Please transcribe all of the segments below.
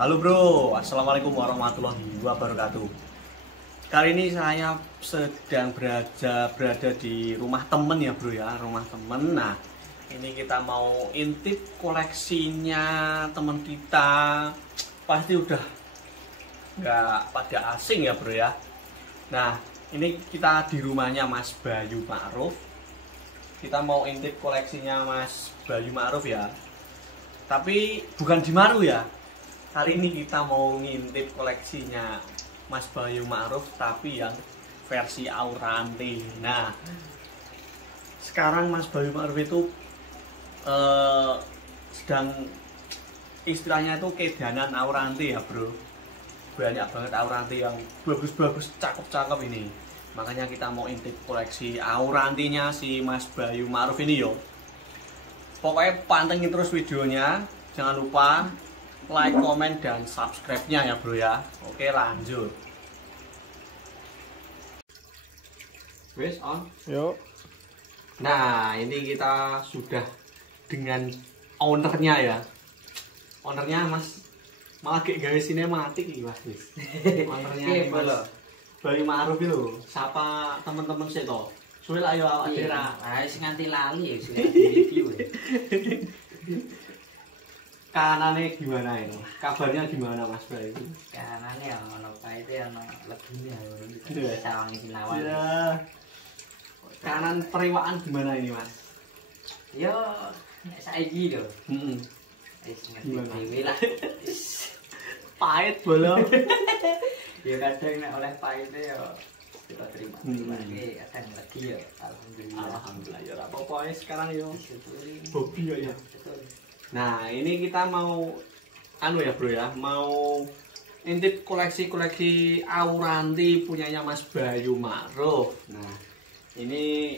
Halo bro, assalamualaikum warahmatullahi wabarakatuh. Kali ini saya sedang berada di rumah temen ya bro ya, rumah temen. Nah, ini kita mau intip koleksinya temen kita. Pasti udah nggak pada asing ya bro ya. Nah, ini kita di rumahnya Mas Bayu Ma'ruf. Kita mau intip koleksinya Mas Bayu Ma'ruf ya. Tapi bukan di Maru ya. Kali ini kita mau ngintip koleksinya Mas Bayu Ma'ruf tapi yang versi Auranti. Nah, sekarang Mas Bayu Ma'ruf itu sedang istilahnya itu kedanan Auranti ya bro. Banyak banget Auranti yang bagus-bagus, cakep-cakep ini. Makanya kita mau intip koleksi Aurantinya si Mas Bayu Ma'ruf ini yo. Pokoknya pantengin terus videonya. Jangan lupa like, komen, dan subscribe-nya ya bro ya. Oke lanjut. Wes on. Yuk. Nah ini kita sudah dengan ownernya ya. Ownernya Mas malah kayak gawe sinematik iki Mas. Ownernya Mas Bayu Ma'ruf itu. Sapa teman-teman sih toh. Suwe lah yo awak dhewe ra. Ah sing nganti lali ya sing review. Kanane gimana ini? Kabarnya gimana Mas Bayu? Kanane ya ono kaite ono legine Iya. sawangi sinawan. Ya. Kanan periwaan gimana ini Mas? Yo nek saiki lho. Heeh. Wis ngerti Gimana? dhewe lah. Pahit bolong. Ya kadang nek oleh paite yo kita terima. Iki kadang legi yo alhamdulillah. Alhamdulillah ya ora apa-apa sekarang yo. Syukuri. Hobi ya. Betul. Nah, ini kita mau ya bro ya, mau intip koleksi-koleksi Auranti punyanya Mas Bayu Ma'ruf. Nah, ini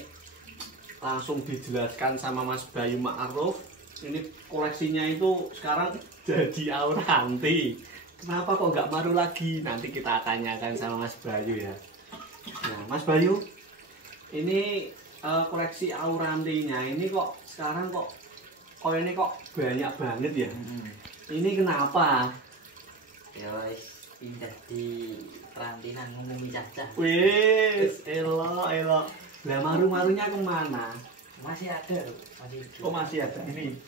langsung dijelaskan sama Mas Bayu Ma'ruf. Ini koleksinya itu sekarang jadi Auranti. Kenapa kok nggak Maru lagi? Nanti kita tanyakan sama Mas Bayu ya. Nah, Mas Bayu, ini koleksi Aurantinya ini kok sekarang kok ini kok banyak banget ya. Ini kenapa? Ya wis pindah di perantinan ngumumi cacah. Wis, elok. Lah maru-marunya kemana? Masih ada loh, masih hidup. Oh masih ada ini.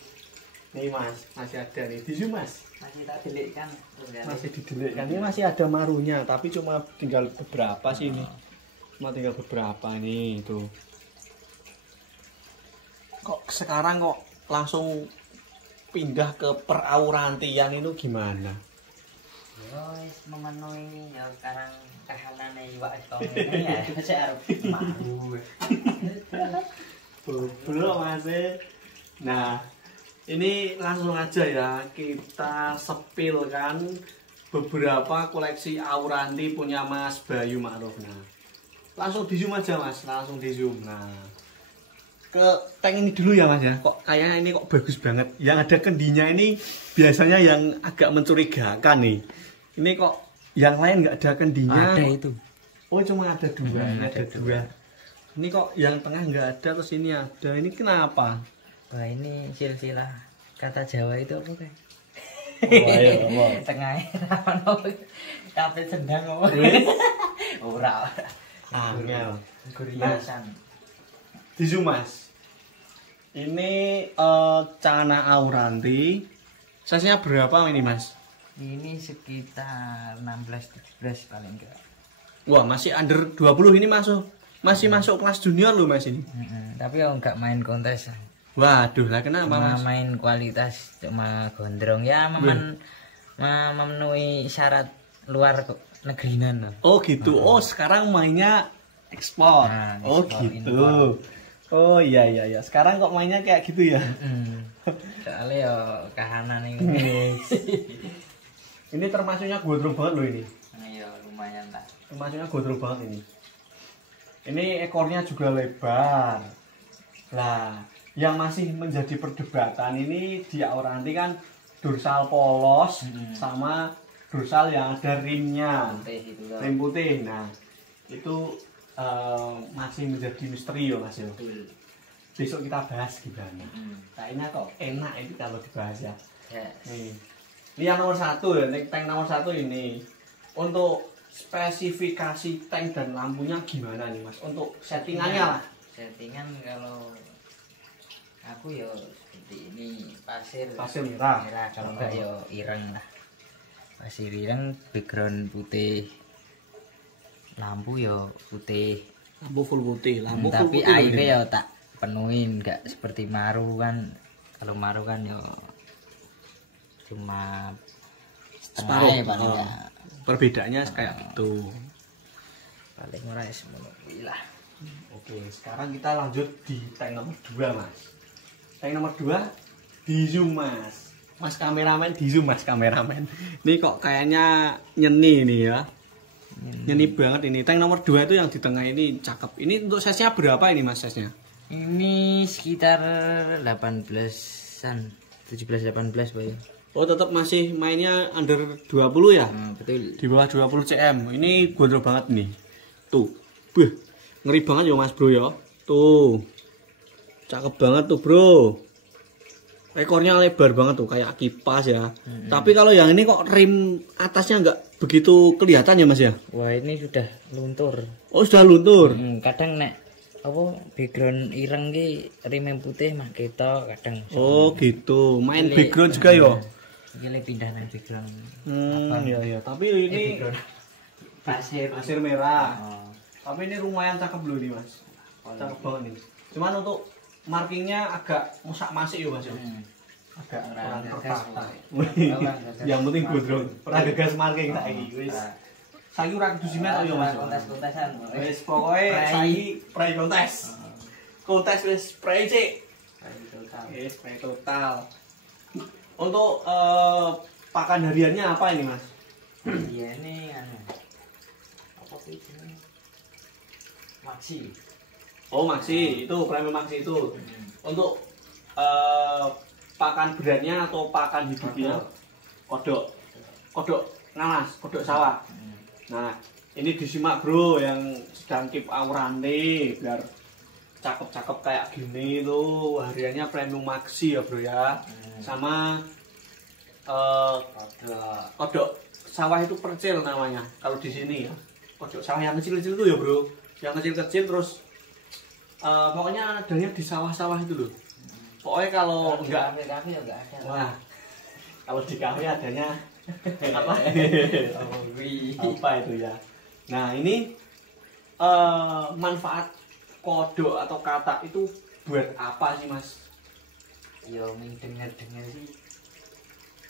Nih Mas, masih ada nih. Di zoom Mas. Masih tak delikkan. Masih didelikkan. Ini masih ada marunya, tapi cuma tinggal beberapa sih ini. Cuma tinggal beberapa nih itu. Kok sekarang kok langsung pindah ke peraurantian itu gimana? Ya wis memenuhi ya sekarang kahanane iwak tong ini ya saya harus malu. Belum Mas. Nah, ini langsung aja ya kita sepilkan beberapa koleksi Auranti punya Mas Bayu Ma'ruf. Nah, langsung di zoom aja Mas, langsung di zoom. Nah, ke tank ini dulu ya Mas ya. Kok kayaknya ini kok bagus banget. Yang ada kendinya ini biasanya yang agak mencurigakan nih. Ini kok yang lain nggak ada kendinya. Ada itu. Oh cuma ada dua. Ada dua. Ini kok yang tengah nggak ada terus ini ada. Ini kenapa? Wah ini silsilah kata Jawa itu apa kayak? Tengahnya apa tapi sedang apa? Ora. Angel. Kuriasan. Di zoom Mas. Ini Cana Auranti. Size-nya berapa ini Mas? Ini sekitar 16-17 paling enggak. Wah, masih under 20 ini masih masuk kelas junior loh Mas ini. Tapi ya enggak main kontes. Waduh, lah kenapa Cuma Mas? main kualitas, cuma gondrong ya memenuhi syarat luar negerinan. Oh gitu. Oh, sekarang mainnya ekspor. Nah, Oh ekspor, gitu. impor. Oh iya. Sekarang kok mainnya kayak gitu ya? Soalnya ya kahanan ini. Ini termasuknya gondrong banget loh ini. Ya lumayan lah. Termasuknya gondrong banget ini. Ini ekornya juga lebar. Lah, yang masih menjadi perdebatan ini di Auranti kan dorsal polos sama dorsal yang ada rimnya. Rim putih. Nah, itu masih menjadi misteri ya Mas ya. Besok kita bahas gimana. Kayaknya kok enak itu kalau dibahas ya. Ya. Nih. Ini yang nomor 1 ya, tank nomor 1 ini. Untuk spesifikasi tank dan lampunya gimana nih Mas? Untuk settingannya lah. Settingan kalau aku ya seperti ini, pasir merah. kalau enggak ya ireng lah. Pasir ireng, background putih. Lampu ya putih. Lampu full putih, lampu full tapi putih. airnya ya tak penuhin, enggak seperti maru kan. Kalau maru kan ya cuma separuh paling ya. Perbedaannya kayak gitu. Paling murah semono lah. Oke, sekarang kita lanjut di tank nomor 2 Mas. Tank nomor 2 di zoom Mas. Mas kameramen di zoom Mas kameramen. Ini kok kayaknya nyeni nih ya. Nyeni banget ini. Tank nomor 2 itu yang di tengah ini cakep. Ini untuk size-nya berapa ini Mas size-nya? Ini sekitar 18-an, 17-18 Pak ya. Oh, tetap masih mainnya under 20 ya? Betul. Di bawah 20 cm. Ini gondrong banget nih. Tuh. Buh. Ngeri banget ya Mas Bro ya. Tuh. Cakep banget tuh, Bro. Ekornya lebar banget tuh kayak kipas ya. Tapi kalau yang ini kok rim atasnya nggak begitu kelihatan ya Mas ya? Wah, ini sudah luntur. Oh, sudah luntur. Kadang nek apa background ireng ki rim yang putih mah ketok kadang. Oh, gitu. Main background juga ya? Gile pindah nang background. Iya. Tapi ini pasir merah. Tapi ini lumayan cakep loh nih Mas. Cakep banget nih. Cuman untuk markingnya agak musak-masik ya Mas. Agak kurang tertata. Yang penting gondrong. Ora gagas marking saiki wis. Saiki ora kudu simet ya Mas. Kontes-kontesan. Wis pokoke saiki spray kontes. Kontes wis spray cik. Wis spray total. Untuk pakan hariannya apa ini Mas? Iya ini anu. Apa sih ini? Maxi. Oh Maxi, itu premium Maxi itu. Untuk pakan beratnya atau pakan hidupnya? Kodok nanas, kodok sawah. Nah, ini disimak Bro yang sedang keep aurante biar cakep-cakep kayak gini tuh. Hariannya premium Maxi ya Bro ya. Sama kodok sawah itu percil namanya kalau di sini ya. Kodok sawah yang kecil-kecil itu ya Bro. Yang kecil-kecil terus pokoknya adanya di sawah-sawah itu loh. Pokoknya kalau enggak kafe enggak ada. Wah. Kalau di kafe adanya apa? Apa itu ya? Nah, ini manfaat kodok atau katak itu buat apa sih Mas? Yo dengar-dengar sih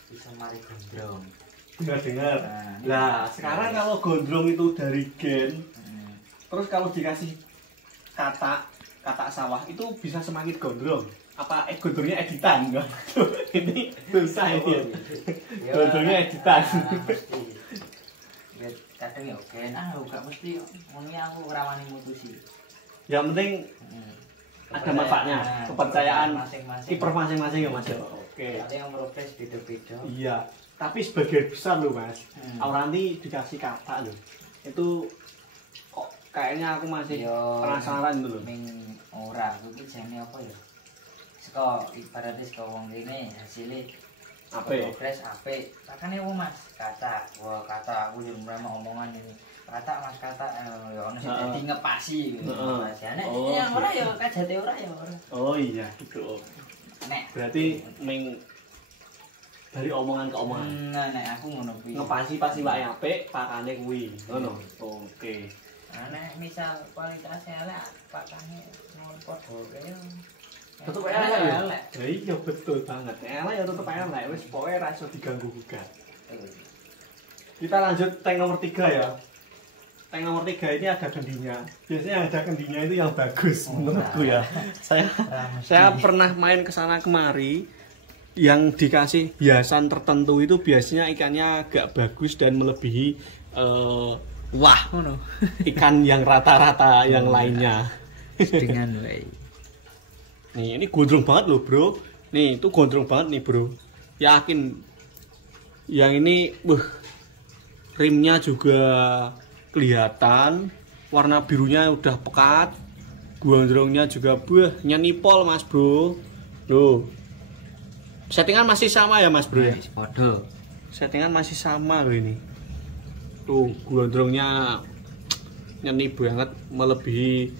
bisa mari gondrong. Dengar. Nah, sekarang kalau gondrong itu dari gen, terus kalau dikasih katak sawah itu bisa semakin gondrong. Apa gondrongnya editan? Ini susah ini. Gondrongnya editan. Kadang ya oke, enggak mesti muni aku rawani mutusi. Yang penting ada manfaatnya, kepercayaan kiper masing-masing ya Mas. Oke. Ada yang progres beda-beda. Iya, tapi sebagian besar loh Mas. Auranti dikasih kata loh. Itu kok kayaknya aku masih penasaran dulu. Ming ora, kuwi jane apa ya? Saka ibaratnya saka wong kene hasilnya progres apik. Makane wong Mas, kata. Wah, kata aku yo mrene omongan ini. Kata Mas kata ya ono sing dadi ngepasi gitu. Mas. Nek yang ora ya kajate ora ya ora. Oh iya, gitu. Nek berarti dari omongan ke omongan. Nah, nek aku ngono kuwi. Ngepasi wae apik, pakane kuwi. Ngono. Oke. Nek misal kualitasnya elek, pakane ngono padha kaya tetep elek. Iya betul banget. Elek ya tetep elek. Wis pokoke ra iso diganggu gugat. Kita lanjut tank nomor 3 ya. Tank nomor 3 ini ada kendinya. Biasanya ada kendinya itu yang bagus menurutku ya. Saya pernah main ke sana kemari yang dikasih hiasan tertentu itu biasanya ikannya agak bagus dan melebihi ikan yang rata-rata yang lainnya. Dengan wae. Nih, ini gondrong banget loh, Bro. Nih, itu gondrong banget nih, Bro. Yakin yang ini rimnya juga kelihatan, warna birunya udah pekat, gondrongnya juga nyenipol Mas Bro. Loh, settingan masih sama ya Mas Bro ya? Podo. settingan masih sama loh ini. Tuh gondrongnya nyeni banget, melebihi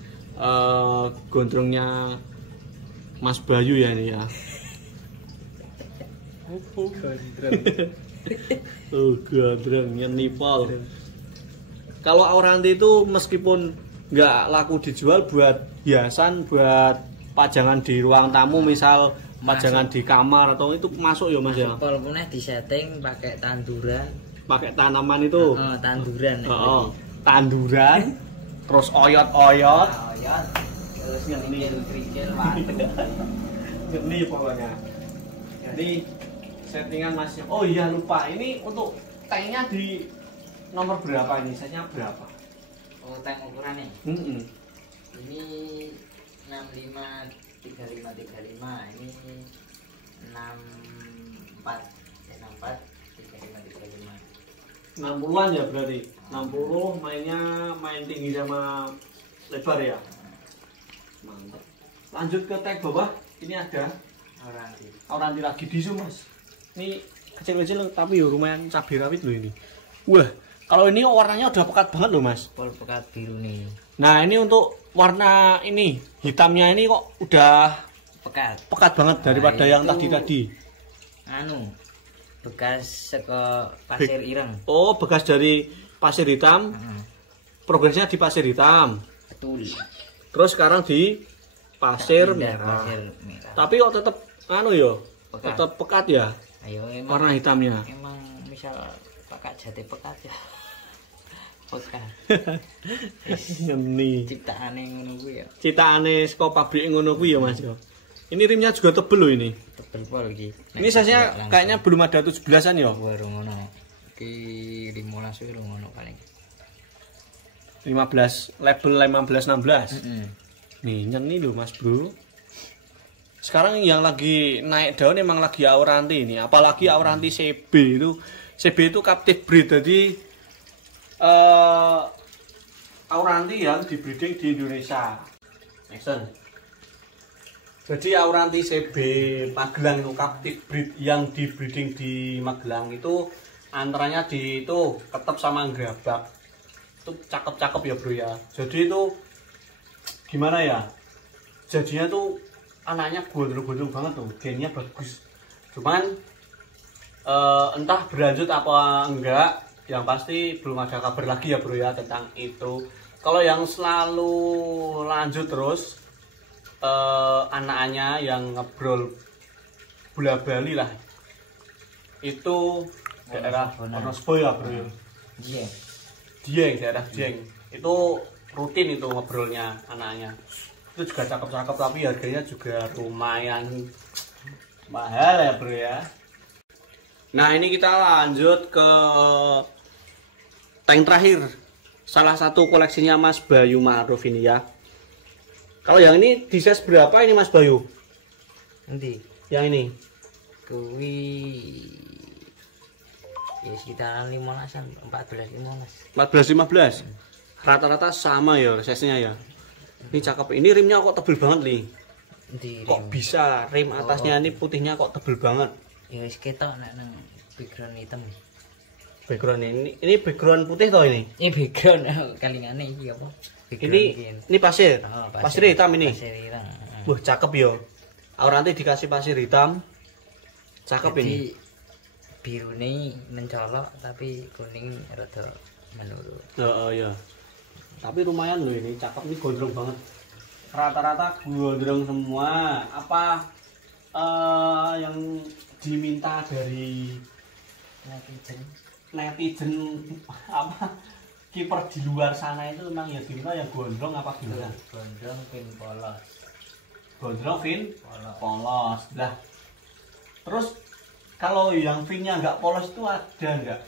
gondrongnya Mas Bayu ya ini ya. Tuh gondrong nyeni pol. Kalau Auranti itu meskipun nggak laku dijual buat hiasan, buat pajangan di ruang tamu, misal pajangan di kamar atau itu masuk ya Mas ya. Walaupun disetting pakai tanduran, pakai tanaman itu. Tanduran. Tanduran, terus oyot-oyot, terus kerikil, ini pokoknya. Ini settingan Mas. Oh iya lupa, ini untuk tanknya di nomor berapa ini? Size-nya berapa? Oh, tank ukurannya? Ini 65 35 ini 64 60-an ya berarti. 60 main tinggi sama lebar ya. Mantap. Lanjut ke tag bawah. Ini ada Auranti lagi di zoom Mas. Ini kecil-kecil tapi ya lumayan cabai rawit loh ini. Wah, kalau ini warnanya udah pekat banget loh Mas. Pekat biru nih. Nah, ini untuk warna ini hitamnya ini kok udah pekat banget daripada yang tadi. Bekas ke pasir ireng. Oh, bekas dari pasir hitam. Progresnya di pasir hitam. Betul. Terus sekarang di pasir merah. Tapi kok tetap tetap pekat ya. Ayo, warna hitamnya. Emang misal pakai jati pekat ya. Pekat. Ini ciptaane ngono kuwi ya. Ciptaane saka pabrik ngono kuwi ya Mas yo. Ini rimnya juga tebel loh ini. Tebel pol iki. Ini size-nya kayaknya belum ada 17-an ya. Baru ngono. Iki 15 wis ngono paling. 15 label 15 16. Nih nyeni loh Mas Bro. Sekarang yang lagi naik daun emang lagi Auranti ini, apalagi Auranti CB itu. CB itu captive breed, jadi Auranti yang di breeding di Indonesia. Action. Jadi Auranti CB Magelang itu captive breed yang di breeding di Magelang itu antaranya di itu Ketep sama Gerabak. Itu cakep-cakep ya Bro ya. Jadi itu gimana ya? Jadinya tuh anaknya gondrong-gondrong banget tuh, gennya bagus. Cuman entah berlanjut apa enggak, yang pasti belum ada kabar lagi ya Bro ya tentang itu. Kalau yang selalu lanjut terus anaknya yang ngebrol bola Bali lah, itu daerah Wonosobo ya Bro ya. Dieng, daerah Dieng. Itu rutin itu ngobrolnya anaknya. Itu juga cakep-cakep tapi harganya juga lumayan mahal ya Bro ya. Nah ini kita lanjut ke tank terakhir, salah satu koleksinya Mas Bayu Ma'ruf ini ya. Kalau yang ini di size berapa ini Mas Bayu? Nanti yang ini kuwi ya sekitar 15-an, 14-15. Rata-rata sama ya size-nya ya. Ini cakep, ini rimnya kok tebel banget nih. Kok bisa rim atasnya ini putihnya kok tebel banget? Ya wis ketok nek nang background hitam. Background ini background putih toh ini? Ini background kalingane iki apa? Ini pasir. Pasir hitam ini. Pasir hitam. Wah, cakep yo. Auranti dikasih pasir hitam. Cakep ini. Birune mencolok tapi kuning rada menurut. Iya. Tapi lumayan loh ini, cakep nih, gondrong banget. Rata-rata gondrong semua. Apa yang diminta dari netizen apa kiper di luar sana itu memang ya gimana ya, gondrong apa gimana? Gondrong fin polos. Gondrong fin polos. Lah. Terus kalau yang finnya nggak polos itu ada nggak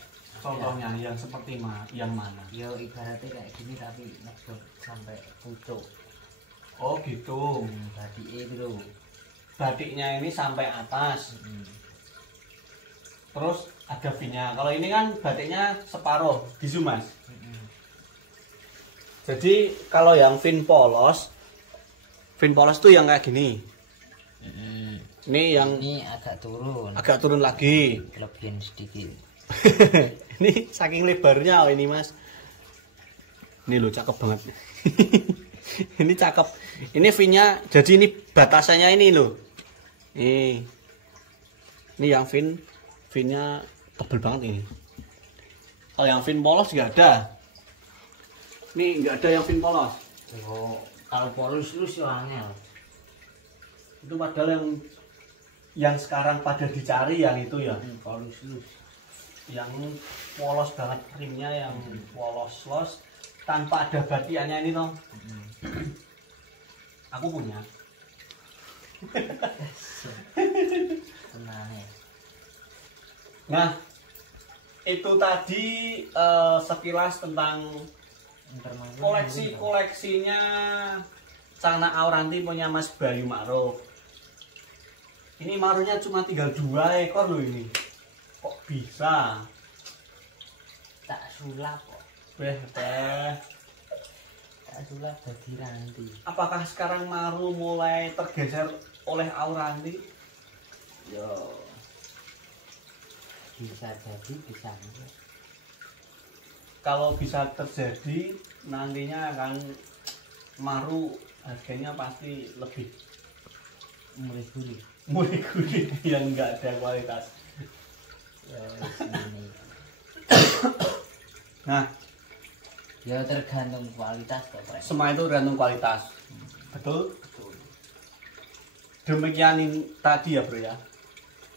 contohnya yang seperti yang mana? Yo ibaratnya kayak gini tapi ngebut sampai pucuk. Oh gitu. Batiknya itu loh. Batiknya ini sampai atas. Terus ada finnya. Kalau ini kan batiknya separuh di zoom Mas. Jadi kalau yang fin polos tuh yang kayak gini. Ini yang ini agak turun lagi. Kelebihan sedikit. Ini saking lebarnya ini Mas. Ini loh cakep banget. Ini cakep. Ini V-nya, jadi ini batasannya ini loh. Ini yang V-nya tebel banget ini. Kalau yang fin polos nggak ada. Ini nggak ada yang fin polos. Oh, kalau polos lu sih angel. Itu padahal yang sekarang pada dicari yang itu ya. Polos lu. Yang polos banget rimnya, yang polos tanpa ada batiannya ini toh. Aku punya. Tenang ya. Nah, itu tadi sekilas tentang koleksinya Cana Auranti punya Mas Bayu Ma'ruf. Ini marunya cuma tinggal 2 ekor loh ini. Kok bisa? Tak sulap kok. Tak sulap jadi ranti. Apakah sekarang maru mulai tergeser oleh Auranti? Yo. Bisa jadi, bisa enggak. Kalau bisa terjadi, nantinya akan maru harganya pasti lebih Mulai gurih yang enggak ada kualitas. Ya, sini. Nah, Ya tergantung kualitas kok, Pak. semua itu tergantung kualitas. Betul? Demikian tadi ya bro ya.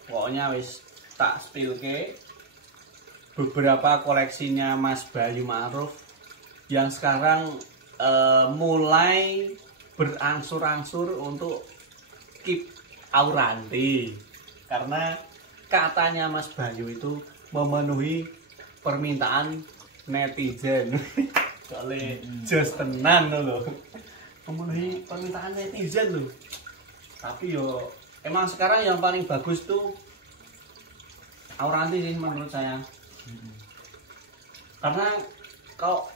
Pokoknya wis tak spilke beberapa koleksinya Mas Bayu Ma'ruf yang sekarang mulai berangsur-angsur untuk keep Auranti, karena katanya Mas Bayu itu memenuhi permintaan netizen. Soalnya just tenan loh, memenuhi permintaan netizen loh. Tapi yo emang sekarang yang paling bagus tuh Auranti sih menurut saya. Karena kalau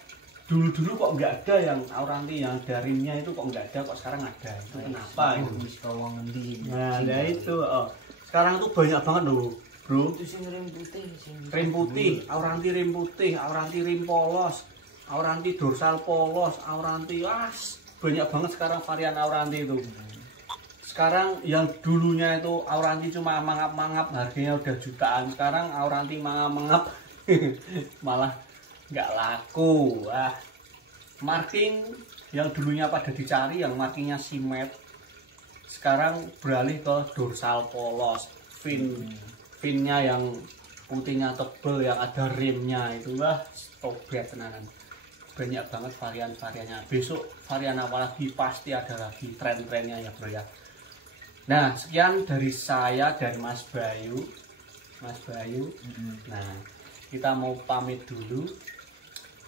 dulu-dulu kok nggak ada yang Auranti yang ada rimnya itu, kok nggak ada, kok sekarang ada. Itu kenapa itu? Nah, ya itu. Sekarang tuh banyak banget loh, bro. Itu sing rim putih, Rim putih, Auranti rim putih, Auranti rim polos, Auranti dorsal polos, Auranti banyak banget sekarang varian Auranti itu. Sekarang yang dulunya itu Auranti cuma mangap-mangap, harganya udah jutaan. Sekarang Auranti mangap-mangap malah nggak laku. Marking yang dulunya pada dicari, yang markingnya simet, sekarang beralih ke dorsal polos, finnya yang putihnya tebel, yang ada rimnya, itulah tobat tenanan. Banyak banget varian-variannya. Besok varian apa lagi, pasti ada lagi tren-trennya ya bro ya. Nah, sekian dari saya, dari Mas Bayu. Nah, kita mau pamit dulu.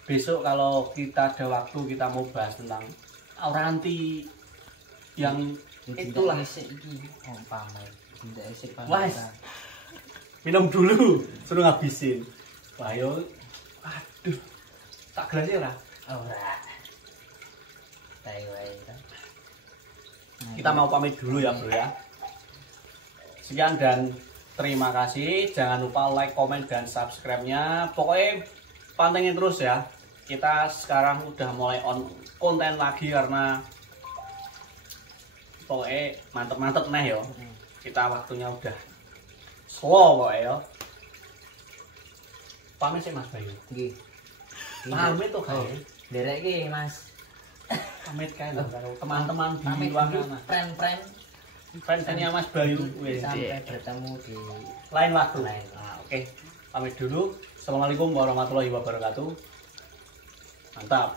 Besok kalau kita ada waktu, kita mau bahas tentang Auranti yang itulah. Minum dulu, suruh ngabisin. Wah yo, aduh, tak gelasnya lah. Kita mau pamit dulu ya bro ya. Sekian dan terima kasih. Jangan lupa like, komen, dan subscribe-nya. Pokoknya pantengin terus ya. Kita sekarang udah mulai on konten lagi karena pokoknya mantep-mantep nih yo. Kita waktunya udah slow pokoknya yo. Pamit sih Mas Bayu. Pamit tuh kayak. Derek iki Mas. Pamit kan teman-teman di luar sana. Friend-friendnya Mas Bayu. Sampai bertemu di lain waktu. Oke. Pamit dulu. Assalamualaikum warahmatullahi wabarakatuh. Mantap.